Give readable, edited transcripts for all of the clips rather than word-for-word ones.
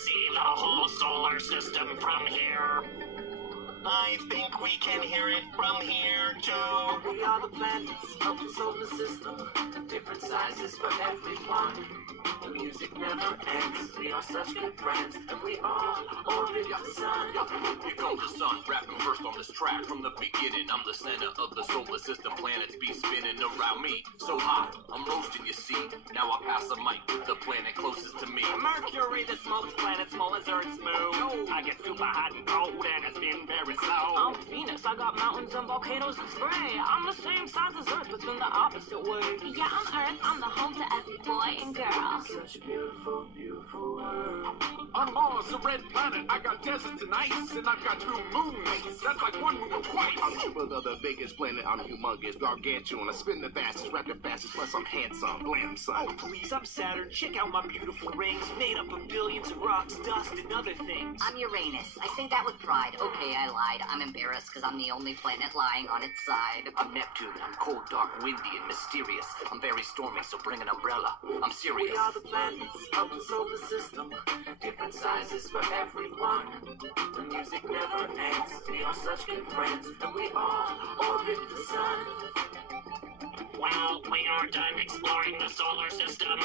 see the whole solar system from here. I think we can hear it from here, too. We are the planets of the solar system, different sizes for everyone. The music never ends, we are such good friends, and we all orbit the sun. Here comes the sun, rapping first on this track. From the beginning, I'm the center of the solar system. Planets be spinning around me, so hot, I'm roasting, you see. Now I pass the mic to the planet closest to me. Mercury, the smoked planet, small as Earth's moon. I get super hot and cold, and it's been very slow. I'm Venus, I got mountains and volcanoes and spray. I'm the same size as Earth, but in the opposite way. Yeah, I'm Earth, I'm the home to every boy and girl. Such a beautiful, beautiful world. I'm Mars, a red planet. I got deserts and ice, and I've got 2 moons. That's like 1 moon twice. I'm Jupiter, the biggest planet. I'm humongous, gargantuan. I spin the fastest, rap the fastest, plus I'm handsome. Blam, son. Oh, please, I'm Saturn. Check out my beautiful rings, made up of billions of rocks, dust, and other things. I'm Uranus. I say that with pride. Okay, I lied. I'm embarrassed because I'm the only planet lying on its side. I'm Neptune. I'm cold, dark, windy, and mysterious. I'm very stormy, so bring an umbrella. I'm serious. We are the planets of the solar system, different sizes for everyone. The music never ends, we are such good friends, and we all orbit the sun. Well, we are done exploring the solar system.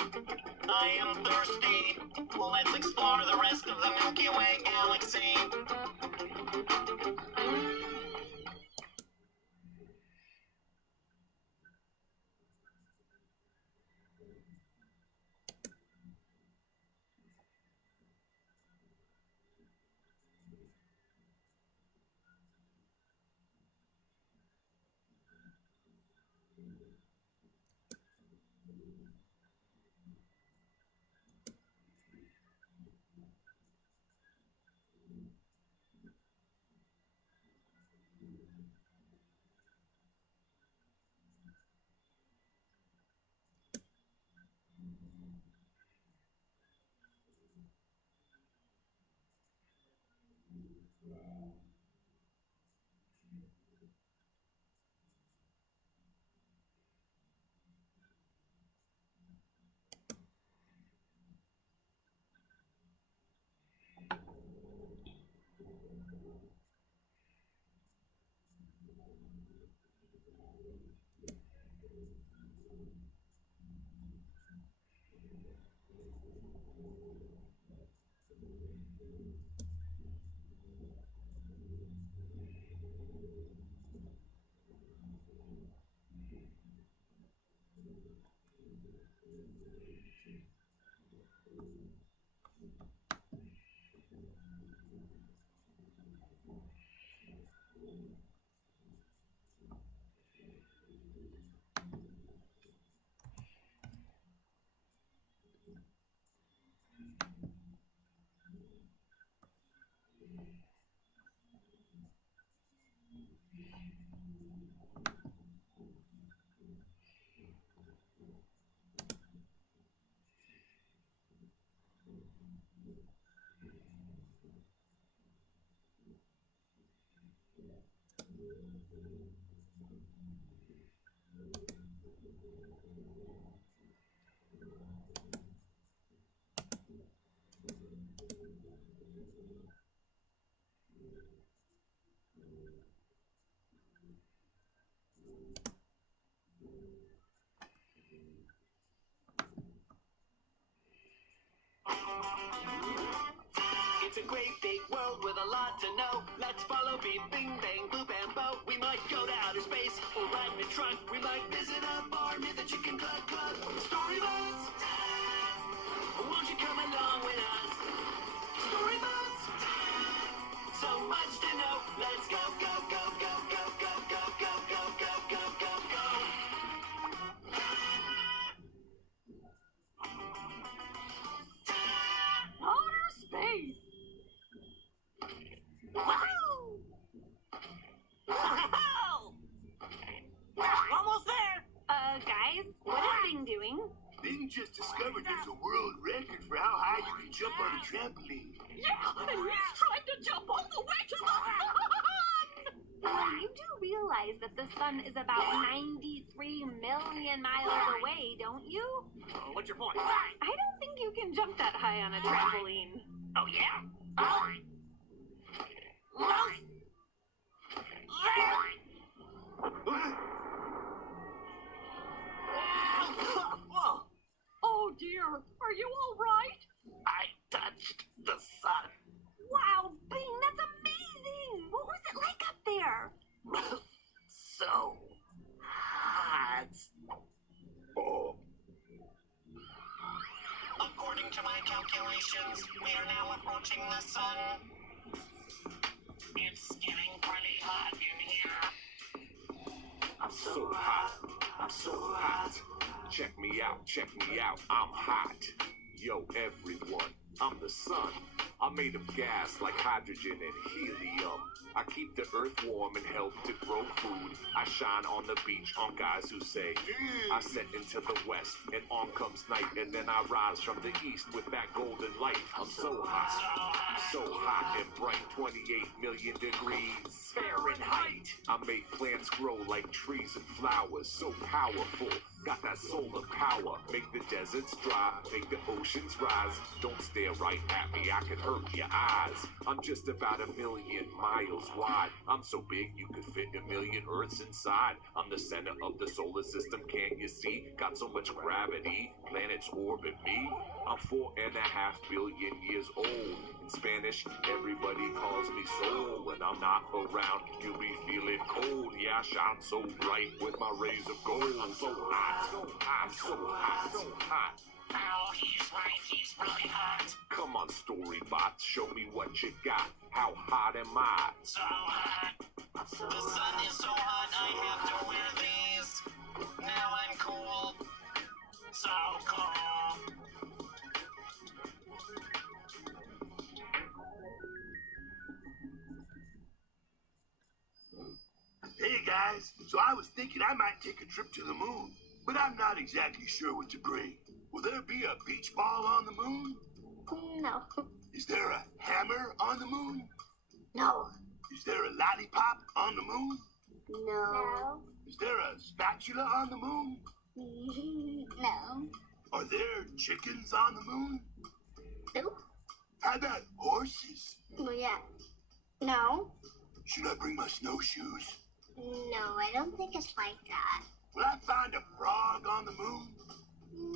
I am thirsty. Let's explore the rest of the Milky Way galaxy. It's a great big world with a lot to know. Let's follow beep, bing, bang, boop, and bo. We might go to outer space or ride in a truck. We might visit a bar near the chicken club club. Story boats! Won't you come along with us? Story boats! So much to know. Let's go, go, go, go, go, go, go, go, go, go, go, go, go. Outer space! Woohoo! Almost there! Guys, what is Bing doing? Bing just discovered there's a world record for how high you can jump on a trampoline. Yeah, and he's trying to jump all the way to the sun! You do realize that the sun is about 93 million miles away, don't you? What's your point? I don't think you can jump that high on a trampoline. Oh, yeah? Oh. Oh dear, are you all right? I touched the sun. Wow, Bing, that's amazing! What was it like up there? So hot. Oh. According to my calculations, we are now approaching the sun. It's getting pretty hot in here. I'm so hot. I'm so hot. Check me out. Check me out. I'm hot. Yo, everyone. I'm the sun. I'm made of gas like hydrogen and helium. I keep the earth warm and help to grow food. I shine on the beach on guys who say, I set into the west and on comes night. And then I rise from the east with that golden light. I'm so hot. So hot and bright. 28 million degrees Fahrenheit. I make plants grow like trees and flowers. So powerful. Got that solar power. Make the deserts dry. Make the oceans rise. Don't stare right at me. I can hurt your eyes. I'm just about 1 million miles wide. I'm so big you could fit 1 million Earths inside. I'm the center of the solar system. Can't you see? Got so much gravity. Planets orbit me. I'm 4.5 billion years old. In Spanish, everybody calls me soul. When I'm not around, you'll be feeling cold. Yeah, I shine so bright with my rays of gold. I'm so hot. I'm so hot. So hot. Oh, he's right. He's really hot. Come on, Storybots, show me what you got. How hot am I? So hot. The sun is so hot, I have to wear these. Now I'm cool. So cool. Hey guys, so I was thinking I might take a trip to the moon, but I'm not exactly sure what to bring. Will there be a beach ball on the moon? No. Is there a hammer on the moon? No. Is there a lollipop on the moon? No. Is there a spatula on the moon? No. Are there chickens on the moon? Nope. How about horses? Well, yeah. No. Should I bring my snowshoes? No, I don't think it's like that. Will I find a frog on the moon?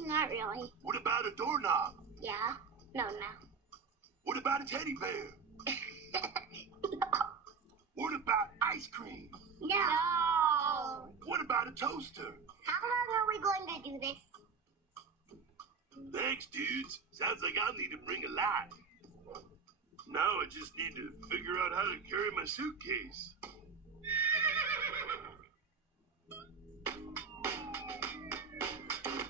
Not really. What about a doorknob? Yeah. No. What about a teddy bear? What about ice cream? No. What about a toaster? How long are we going to do this? Thanks, dudes. Sounds like I'll need to bring a lot. Now I just need to figure out how to carry my suitcase.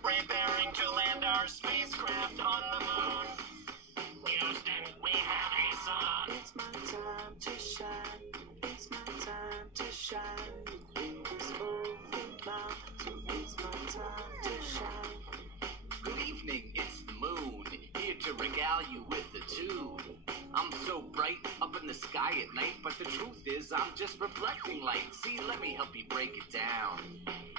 Preparing to land our spacecraft on the moon. Houston, we have a sun. It's my time to shine. It's my time to shine. In this open cloud, so it's my time to shine. Good evening, it's the moon, here to regale you with the tune. I'm so bright up in the sky at night, but the truth is I'm just reflecting light. See, let me help you break it down.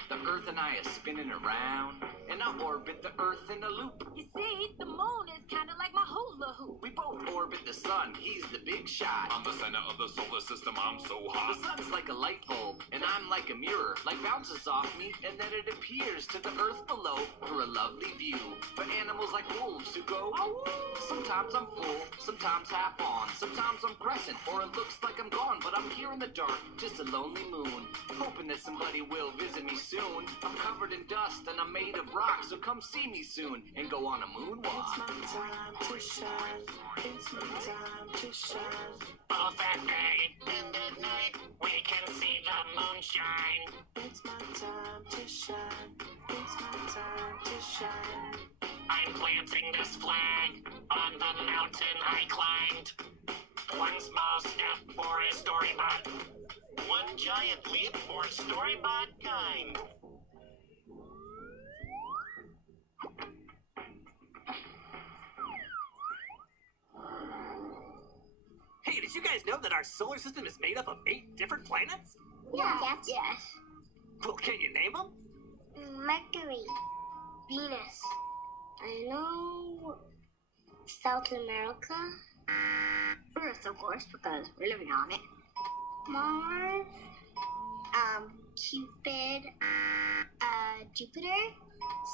The Earth and I are spinning around, and I orbit the Earth in a loop. You see, the moon is kind of like my hula hoop. We both orbit the sun, he's the big shot. I'm the center of the solar system, I'm so The hot. sun's like a light bulb, and I'm like a mirror, like bounces off me, and then it appears to the earth below for a lovely view. For animals like wolves who go, "Ow." Sometimes I'm full, sometimes half on, sometimes I'm crescent, or it looks like I'm gone, but I'm here in the dark, just a lonely moon, hoping that somebody will visit me soon. I'm covered in dust, and I'm made of rock, so come see me soon, and go on a moonwalk. It's my time to shine. It's my time to shine. Both at day and at night, we can see the moonshine. It's my time to shine. It's my time to shine. I'm planting this flag on the mountain I climbed. One small step for a storybot. One giant leap for storybot kind. Hey, did you guys know that our solar system is made up of 8 different planets? Yes. Well, can you name them? Mercury, Venus. I know South America. Earth, of course, because we're living on it. Mars, Cupid, Jupiter,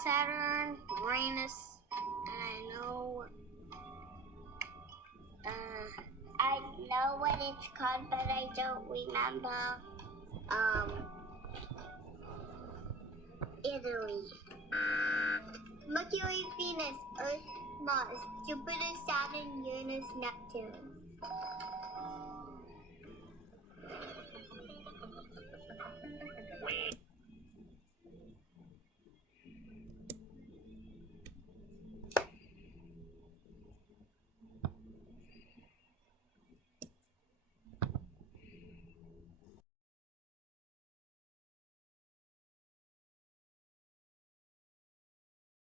Saturn, Uranus, and I know what it's called, but I don't remember. Italy. Mercury, Venus, Earth, Mars, Jupiter, Saturn, Uranus, Neptune.